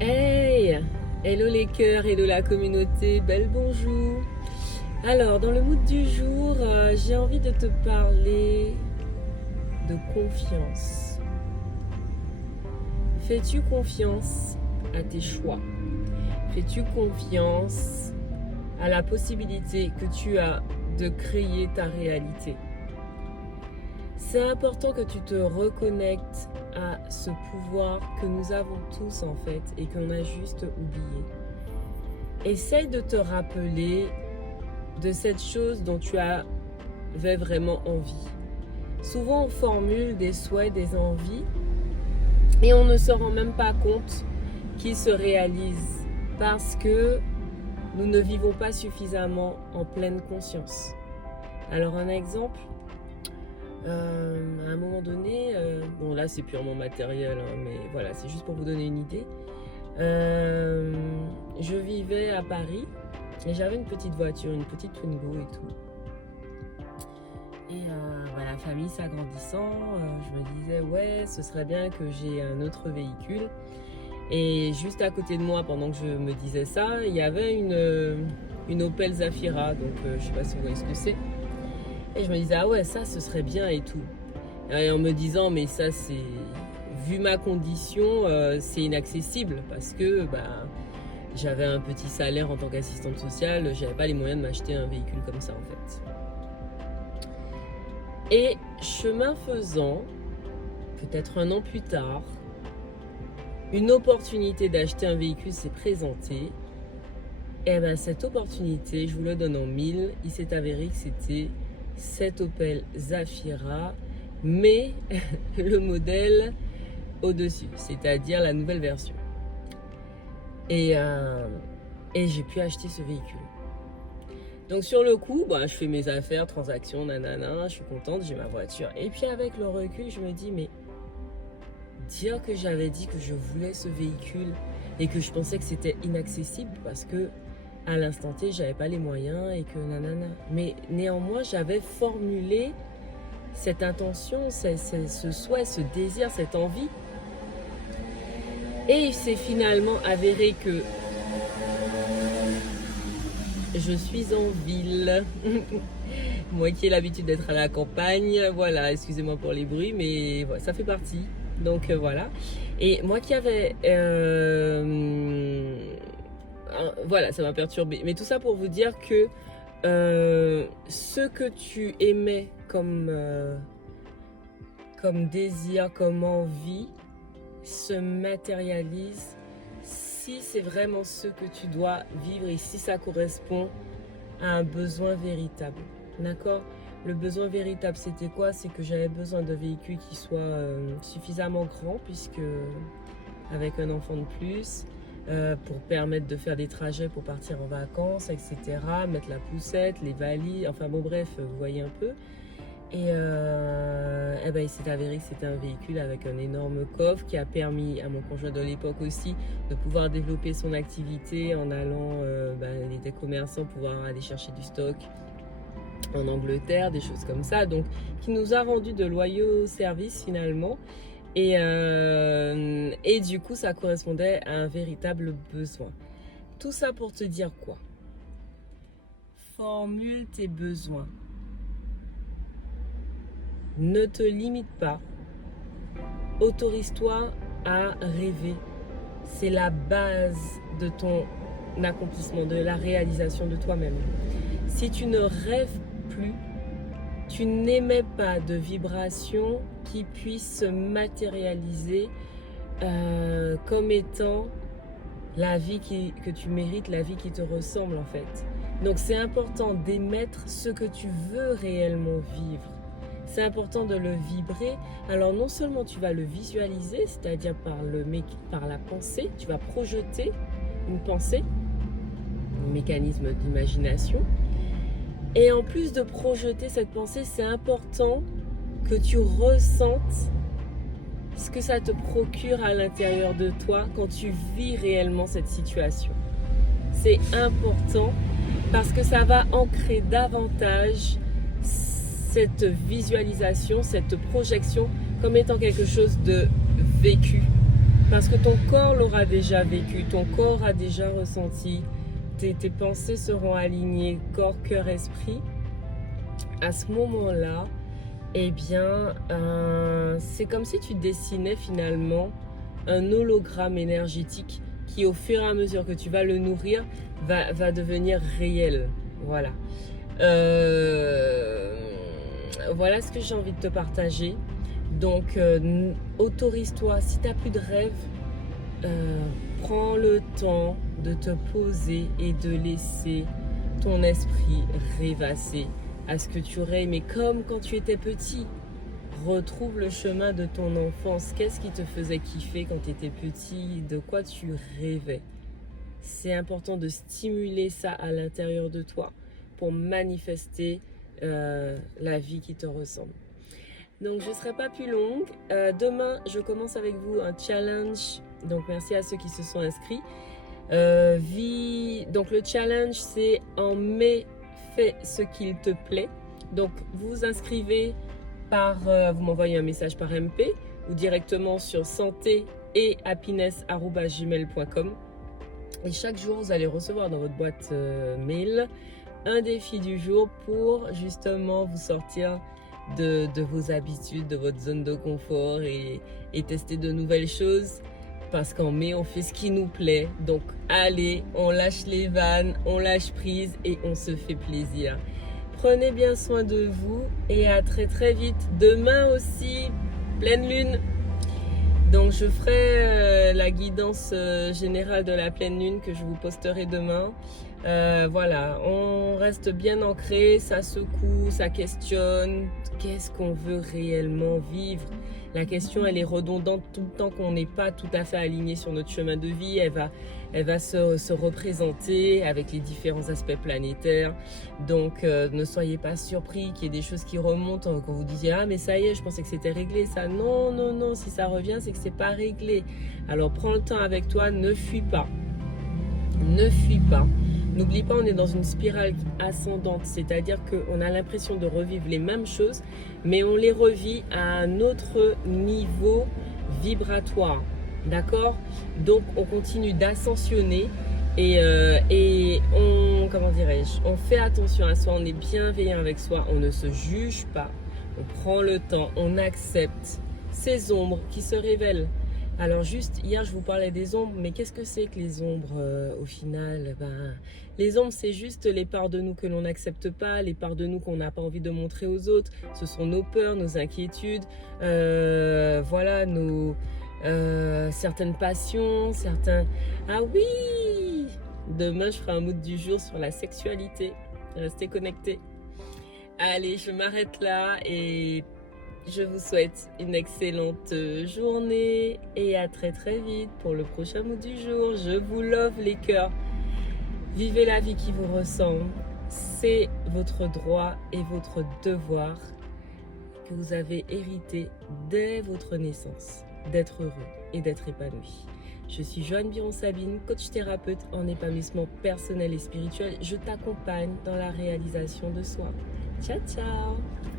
Hey! Hello les cœurs, hello la communauté, belle bonjour. Alors, dans le mood du jour, j'ai envie de te parler de confiance. Fais-tu confiance à tes choix? Fais-tu confiance à la possibilité que tu as de créer ta réalité? C'est important que tu te reconnectes à ce pouvoir que nous avons tous en fait et qu'on a juste oublié. Essaye de te rappeler de cette chose dont tu avais vraiment envie. Souvent on formule des souhaits, des envies et on ne se rend même pas compte qu'ils se réalisent parce que nous ne vivons pas suffisamment en pleine conscience. Alors un exemple, à un moment donné, bon là c'est purement matériel, hein, mais voilà, c'est juste pour vous donner une idée. Je vivais à Paris et j'avais une petite voiture, une petite Twingo et tout. Et voilà, la famille s'agrandissant, je me disais ouais, ce serait bien que j'ai un autre véhicule. Et juste à côté de moi, pendant que je me disais ça, il y avait une Opel Zafira, donc je sais pas si vous voyez ce que c'est. Et je me disais, ah ouais, ça, ce serait bien et tout. Et en me disant, mais ça, c'est... Vu ma condition, c'est inaccessible parce que j'avais un petit salaire en tant qu'assistante sociale. J'avais pas les moyens de m'acheter un véhicule comme ça, en fait. Et chemin faisant, peut-être un an plus tard, une opportunité d'acheter un véhicule s'est présentée. Et bien, cette opportunité, je vous le donne en mille, il s'est avéré que c'était cette Opel Zafira, mais le modèle au-dessus, c'est-à-dire la nouvelle version. Et j'ai pu acheter ce véhicule. Donc sur le coup, je fais mes affaires, transactions, nanana, je suis contente, j'ai ma voiture. Et puis avec le recul, je me dis, mais dire que j'avais dit que je voulais ce véhicule et que je pensais que c'était inaccessible parce que à l'instant T, j'avais pas les moyens et que nanana. Mais néanmoins, j'avais formulé cette intention, ce souhait, ce désir, cette envie. Et il s'est finalement avéré que je suis en ville. Moi qui ai l'habitude d'être à la campagne, voilà, excusez-moi pour les bruits, mais voilà, ça fait partie. Donc voilà. Et moi qui avais... voilà, ça m'a perturbée. Mais tout ça pour vous dire que ce que tu aimais comme désir, comme envie, se matérialise si c'est vraiment ce que tu dois vivre et si ça correspond à un besoin véritable. D'accord ? Le besoin véritable, c'était quoi ? C'est que j'avais besoin d'un véhicule qui soit suffisamment grand, puisque avec un enfant de plus, pour permettre de faire des trajets pour partir en vacances, etc. Mettre la poussette, les valises, enfin bon bref, vous voyez un peu. Et il s'est avéré que c'était un véhicule avec un énorme coffre qui a permis à mon conjoint de l'époque aussi de pouvoir développer son activité en allant, il était commerçant, pouvoir aller chercher du stock en Angleterre, des choses comme ça. Donc, qui nous a rendu de loyaux services finalement. Et du coup, ça correspondait à un véritable besoin. Tout ça pour te dire quoi ? Formule tes besoins. Ne te limite pas. Autorise-toi à rêver. C'est la base de ton accomplissement, de la réalisation de toi-même. Si tu ne rêves plus, tu n'émets pas de vibrations qui puissent se matérialiser comme étant la vie que tu mérites, la vie qui te ressemble en fait. Donc c'est important d'émettre ce que tu veux réellement vivre. C'est important de le vibrer. Alors non seulement tu vas le visualiser, c'est-à-dire par la pensée, tu vas projeter une pensée, un mécanisme d'imagination. Et en plus de projeter cette pensée, c'est important que tu ressentes ce que ça te procure à l'intérieur de toi quand tu vis réellement cette situation. C'est important parce que ça va ancrer davantage cette visualisation, cette projection comme étant quelque chose de vécu, Parce que ton corps l'aura déjà vécu, ton corps a déjà ressenti, tes pensées seront alignées, corps, cœur, esprit. À ce moment-là, eh bien, c'est comme si tu dessinais finalement un hologramme énergétique qui, au fur et à mesure que tu vas le nourrir, va devenir réel. Voilà. Voilà ce que j'ai envie de te partager. Donc, autorise-toi, si tu n'as plus de rêve, prends le temps de te poser et de laisser ton esprit rêvasser à ce que tu aurais aimé, comme quand tu étais petit. Retrouve le chemin de ton enfance. Qu'est-ce qui te faisait kiffer quand tu étais petit? De quoi tu rêvais? C'est important de stimuler ça à l'intérieur de toi pour manifester la vie qui te ressemble. Donc je ne serai pas plus longue. Demain, je commence avec vous un challenge. Donc merci à ceux qui se sont inscrits. Donc le challenge, c'est en mai, fais ce qu'il te plaît. Donc vous vous inscrivez vous m'envoyez un message par MP ou directement sur santé et happiness@gmail.com. Et chaque jour, vous allez recevoir dans votre boîte mail un défi du jour pour justement vous sortir de vos habitudes, de votre zone de confort et tester de nouvelles choses. Parce qu'en mai, on fait ce qui nous plaît. Donc allez, on lâche les vannes, on lâche prise et on se fait plaisir. Prenez bien soin de vous et à très très vite. Demain aussi, pleine lune. Donc je ferai la guidance générale de la pleine lune que je vous posterai demain. Voilà, on reste bien ancré, ça secoue, ça questionne. Qu'est-ce qu'on veut réellement vivre? La question, elle est redondante tout le temps qu'on n'est pas tout à fait aligné sur notre chemin de vie. Elle va se représenter avec les différents aspects planétaires. Donc, ne soyez pas surpris qu'il y ait des choses qui remontent. Quand vous disiez « Ah, mais ça y est, je pensais que c'était réglé, ça. » Non, non, non. Si ça revient, c'est que c'est pas réglé. Alors, prends le temps avec toi. Ne fuis pas. Ne fuis pas. N'oublie pas, on est dans une spirale ascendante, c'est-à-dire qu'on a l'impression de revivre les mêmes choses, mais on les revit à un autre niveau vibratoire, d'accord? Donc, on continue d'ascensionner et on, comment dirais-je, on fait attention à soi, on est bienveillant avec soi, on ne se juge pas, on prend le temps, on accepte ces ombres qui se révèlent. Alors juste, hier je vous parlais des ombres, mais qu'est-ce que c'est que les ombres au final? Les ombres, c'est juste les parts de nous que l'on n'accepte pas, les parts de nous qu'on n'a pas envie de montrer aux autres. Ce sont nos peurs, nos inquiétudes, voilà, certaines passions, certains... Ah oui! Demain, je ferai un mood du jour sur la sexualité. Restez connectés. Allez, je m'arrête là et... je vous souhaite une excellente journée et à très très vite pour le prochain mot du jour. Je vous love les cœurs. Vivez la vie qui vous ressemble. C'est votre droit et votre devoir que vous avez hérité dès votre naissance, d'être heureux et d'être épanoui. Je suis Joanne Biron-Sabine, coach thérapeute en épanouissement personnel et spirituel. Je t'accompagne dans la réalisation de soi. Ciao, ciao!